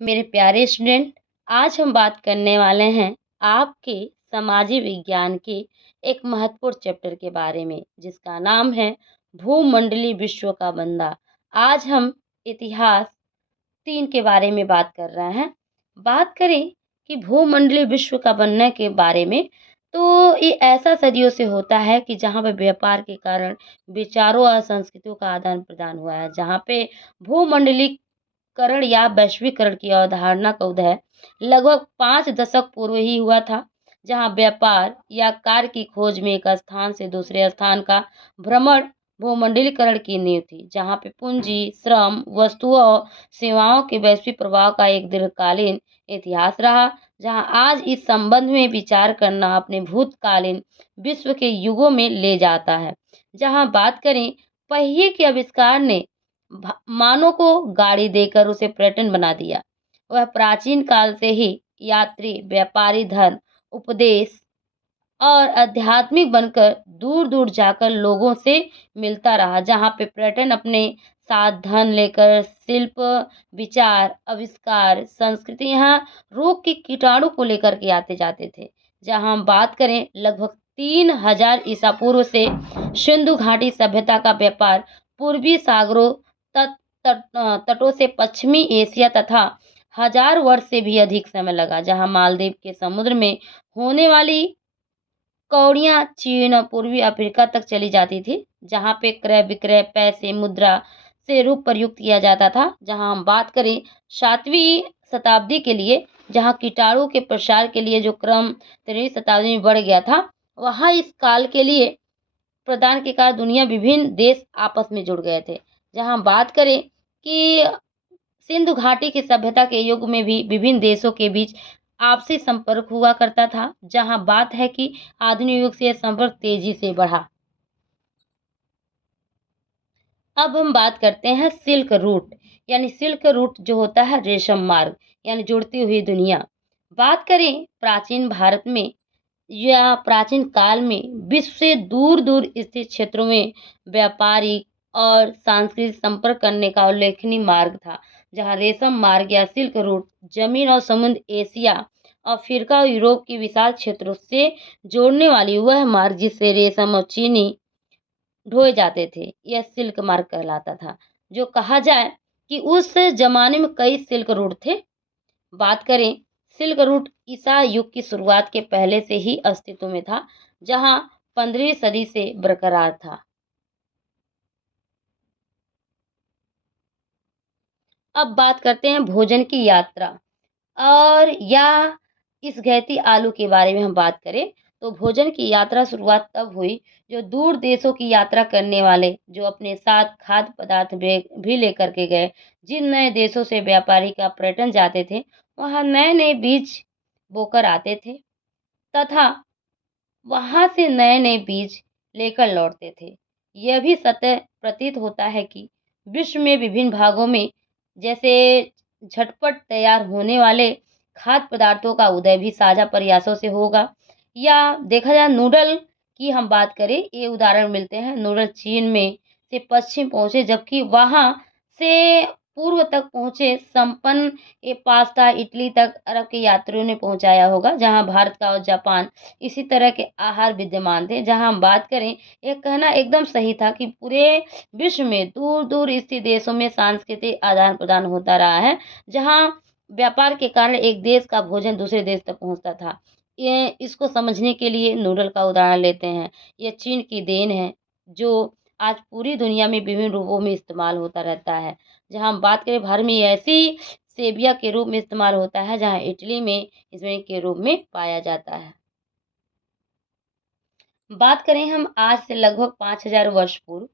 मेरे प्यारे स्टूडेंट, आज हम बात करने वाले हैं आपके समाजी विज्ञान के एक महत्वपूर्ण चैप्टर के बारे में, जिसका नाम है भूमंडलीय विश्व का बंधा। आज हम इतिहास 3 के बारे में बात कर रहे हैं। बात करें कि भूमंडलीय विश्व का बनने के बारे में, तो ये ऐसा सदियों से होता है कि जहाँ पे व्यापार के कारण विचारों और संस्कृतियों का आदान-प्रदान हुआ है। जहाँ पे भूमंडलीय करण या वैश्वीकरण की अवधारणा का उदय लगभग 5 दशक पूर्व ही हुआ था, जहां व्यापार या कार्य की खोज में एक स्थान से दूसरे स्थान का भ्रमण भूमंडलीकरण की नींव थी, जहां पे पूंजी, श्रम, वस्तुओं और सेवाओं के वैश्विक प्रभाव का एक दीर्घकालीन इतिहास रहा। जहां आज इस संबंध में विचार करना अपने भूतकालीन विश्व के युगों में ले जाता है। जहां बात करें पहिए के आविष्कार ने मानव को गाड़ी देकर उसे पर्यटन बना दिया। वह प्राचीन काल से ही यात्री, व्यापारी, धर्म, उपदेश और आध्यात्मिक बनकर दूर-दूर जाकर लोगों से मिलता रहा, जहाँ पे पर्यटन अपने साथ धन लेकर शिल्प, विचार, आविष्कार, संस्कृति यहाँ रोग के कीटाणु को लेकर के आते जाते थे। जहाँ हम बात करें लगभग 3000 ईसा पूर्व से सिंधु घाटी सभ्यता का व्यापार पूर्वी सागरों तट तटों से पश्चिमी एशिया तथा हजार वर्ष से भी अधिक समय लगा, जहाँ मालदीव के समुद्र में होने वाली कौड़ियाँ चीन और पूर्वी अफ्रीका तक चली जाती थी, जहाँ पे क्रय विक्रय, पैसे, मुद्रा से रूप प्रयुक्त किया जाता था। जहाँ हम बात करें 7वीं शताब्दी के लिए, जहाँ कीटाणु के प्रसार के लिए जो क्रम 13वीं शताब्दी में बढ़ गया था, वहाँ इस काल के लिए प्रदान के कारण दुनिया विभिन्न देश आपस में जुड़ गए थे। जहाँ हम बात करें कि सिंधु घाटी की सभ्यता के युग में भी विभिन्न देशों के बीच आपसी संपर्क हुआ करता था। जहाँ बात है कि आधुनिक युग से यह संपर्क तेजी से बढ़ा। अब हम बात करते हैं सिल्क रूट, यानी सिल्क रूट जो होता है रेशम मार्ग, यानी जुड़ती हुई दुनिया। बात करें प्राचीन भारत में या प्राचीन काल में विश्व से दूर दूर स्थित क्षेत्रों में व्यापारिक और सांस्कृतिक संपर्क करने का उल्लेखनीय मार्ग था, जहां रेशम मार्ग या सिल्क रूट जमीन और समुद्र, एशिया, अफ्रीका और यूरोप के विशाल क्षेत्रों से जोड़ने वाली वह मार्ग जिससे रेशम और चीनी ढोए जाते थे, यह सिल्क मार्ग कहलाता था। जो कहा जाए कि उस जमाने में कई सिल्क रूट थे। बात करें सिल्क रूट ईसा युग की शुरुआत के पहले से ही अस्तित्व में था, जहां 15वीं सदी से बरकरार था। अब बात करते हैं भोजन की यात्रा और या इस गहती आलू के बारे में हम बात करें, तो भोजन की यात्रा शुरुआत तब हुई जो दूर देशों की यात्रा करने वाले जो अपने साथ खाद्य पदार्थ भी लेकर के गए। जिन नए देशों से व्यापारी का पर्यटन जाते थे, वहाँ नए नए बीज बोकर आते थे तथा वहाँ से नए नए बीज लेकर लौटते थे। यह भी सत्य प्रतीत होता है कि विश्व में विभिन्न भागों में जैसे झटपट तैयार होने वाले खाद्य पदार्थों का उदय भी साझा प्रयासों से होगा। या देखा जाए नूडल की हम बात करें, ये उदाहरण मिलते हैं। नूडल चीन में से पश्चिम पहुंचे, जबकि वहां से पूर्व तक पहुंचे संपन्न ये पास्ता इटली तक अरब के यात्रियों ने पहुंचाया होगा, जहां भारत का और जापान इसी तरह के आहार विद्यमान थे। जहां हम बात करें, ये कहना एकदम सही था कि पूरे विश्व में दूर दूर स्थित देशों में सांस्कृतिक आदान प्रदान होता रहा है, जहां व्यापार के कारण एक देश का भोजन दूसरे देश तक पहुंचता था। ये इसको समझने के लिए नूडल का उदाहरण लेते हैं। यह चीन की देन है, जो आज पूरी दुनिया में विभिन्न रूपों में इस्तेमाल होता रहता है। जहाँ हम बात करें भारत में ऐसी सेविया के रूप में इस्तेमाल होता है, जहाँ इटली में इसमें के रूप में पाया जाता है। बात करें हम आज से लगभग 5000 वर्ष पूर्व,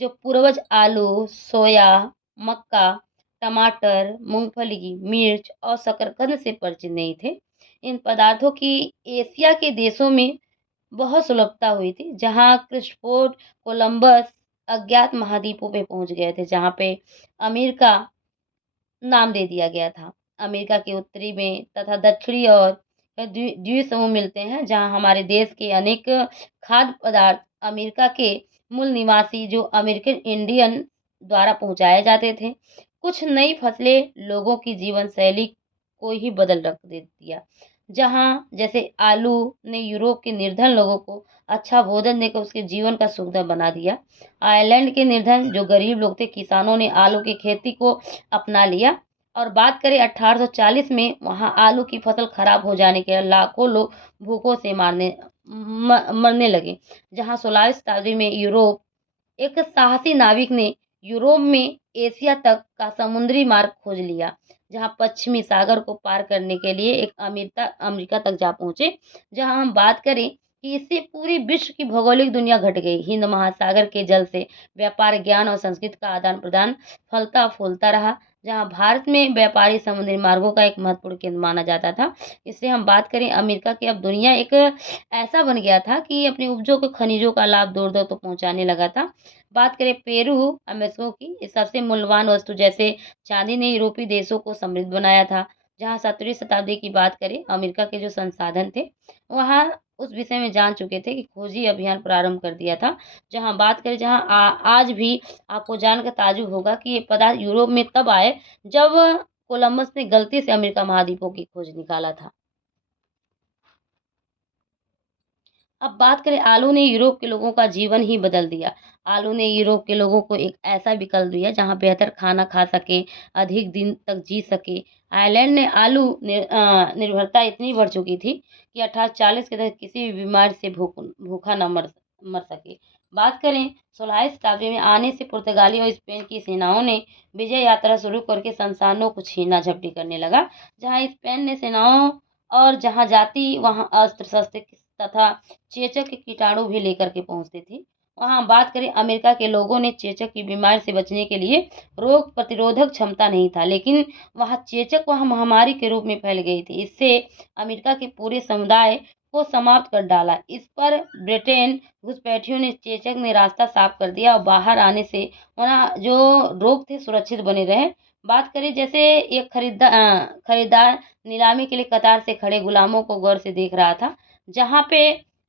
जो पूर्वज आलू, सोया, मक्का, टमाटर, मूंगफली, मिर्च और शकरकंद से परिचित नहीं थे। इन पदार्थों की एशिया के देशों में बहुत सुलभता हुई थी, जहाँ क्रिस्टोफर कोलंबस अज्ञात महाद्वीपों पे पहुंच गए थे, जहाँ पे अमेरिका नाम दे दिया गया था। अमेरिका के उत्तरी में तथा दक्षिणी और द्वीप समूह मिलते हैं, जहाँ हमारे देश के अनेक खाद्य पदार्थ अमेरिका के मूल निवासी जो अमेरिकन इंडियन द्वारा पहुंचाए जाते थे। कुछ नई फसलें लोगों की जीवन शैली को ही बदल रख दे दिया। जहाँ जैसे आलू ने यूरोप के निर्धन लोगों को अच्छा भोजन देकर उसके जीवन का सुखद बना दिया। आयरलैंड के निर्धन जो गरीब लोग थे, किसानों ने आलू की खेती को अपना लिया। और बात करें 1840 में, वहाँ आलू की फसल खराब हो जाने के लाखों लोग भूखों से मरने लगे। जहाँ 16वीं शताब्दी में एक साहसी नाविक ने यूरोप में एशिया तक का समुद्री मार्ग खोज लिया, जहाँ पश्चिमी सागर को पार करने के लिए एक अमेरिका तक जा पहुंचे। जहाँ हम बात करें कि इससे पूरी विश्व की भौगोलिक दुनिया घट गई। हिंद महासागर के जल से व्यापार, ज्ञान और संस्कृति का आदान प्रदान फलता फूलता रहा। जहाँ भारत में व्यापारी समुद्री मार्गों का एक महत्वपूर्ण केंद्र माना जाता था। इससे हम बात करें अमेरिका की, अब दुनिया एक ऐसा बन गया था कि अपने उपजों के खनिजों का लाभ दूर दूर तक पहुंचाने लगा था। बात करें पेरू अमेज़न की, इस सबसे मूल्यवान वस्तु जैसे चांदी ने यूरोपीय देशों को समृद्ध बनाया था। जहाँ 17वीं शताब्दी की बात करें, अमेरिका के जो संसाधन थे, वहाँ उस विषय में जान चुके थे कि खोजी अभियान प्रारंभ कर दिया था। जहाँ बात करें, आज भी आपको जानकर ताज्जुब होगा कि ये पदार्थ यूरोप में तब आए जब कोलंबस ने गलती से अमेरिका महाद्वीपों की खोज निकाला था। अब बात करें, आलू ने यूरोप के लोगों का जीवन ही बदल दिया। आलू ने यूरोप के लोगों को एक ऐसा विकल्प दिया जहां बेहतर खाना खा सके, अधिक दिन तक जी सके। आयरलैंड ने निर्भरता इतनी बढ़ चुकी थी कि 1840 के तक किसी भी बीमारी से भूखा न मर सके। बात करें 16वीं शताब्दी में आने से, पुर्तगाली और स्पेन की सेनाओं ने विजय यात्रा शुरू करके संसाधनों को छीना झपटी करने लगा। जहां स्पेन ने सेनाओं और जहां जाती, वहां अस्त्र शस्त्र तथा चेचक के कीटाणु भी लेकर के पहुंचते थे। वहाँ बात करें, अमेरिका के लोगों ने चेचक की बीमारी से बचने के लिए रोग प्रतिरोधक क्षमता नहीं था, लेकिन वहाँ महामारी के रूप में फैल गई थी। इससे अमेरिका के पूरे समुदाय को समाप्त कर डाला। इस पर ब्रिटेन घुसपैठियों ने चेचक ने रास्ता साफ कर दिया और बाहर आने से वहाँ जो रोग थे सुरक्षित बने रहे। बात करें, जैसे एक खरीदार नीलामी के लिए कतार से खड़े गुलामों को गौर से देख रहा था। जहाँ पे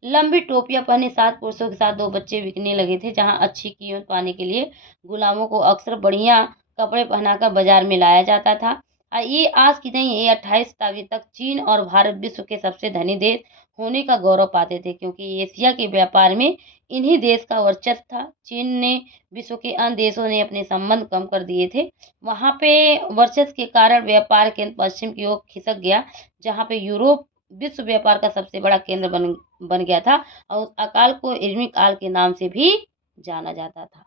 लंबी टोपियां पहने 7 पुरुषों के साथ 2 बच्चे बिकने लगे थे। जहाँ अच्छी कीमत पाने के लिए गुलामों को अक्सर बढ़िया कपड़े पहनाकर बाजार में लाया जाता था। ये आज की नहीं, ये 28 शताब्दी तक चीन और भारत विश्व के सबसे धनी देश होने का गौरव पाते थे, क्योंकि एशिया के व्यापार में इन्हीं देश का वर्चस्व था। चीन ने विश्व के अन्य देशों ने अपने संबंध कम कर दिए थे। वहाँ पे वर्चस्व के कारण व्यापार केंद्र पश्चिम की ओर खिसक गया, जहाँ पे यूरोप विश्व व्यापार का सबसे बड़ा केंद्र बन गया था और उस अकाल को इर्मी काल के नाम से भी जाना जाता था।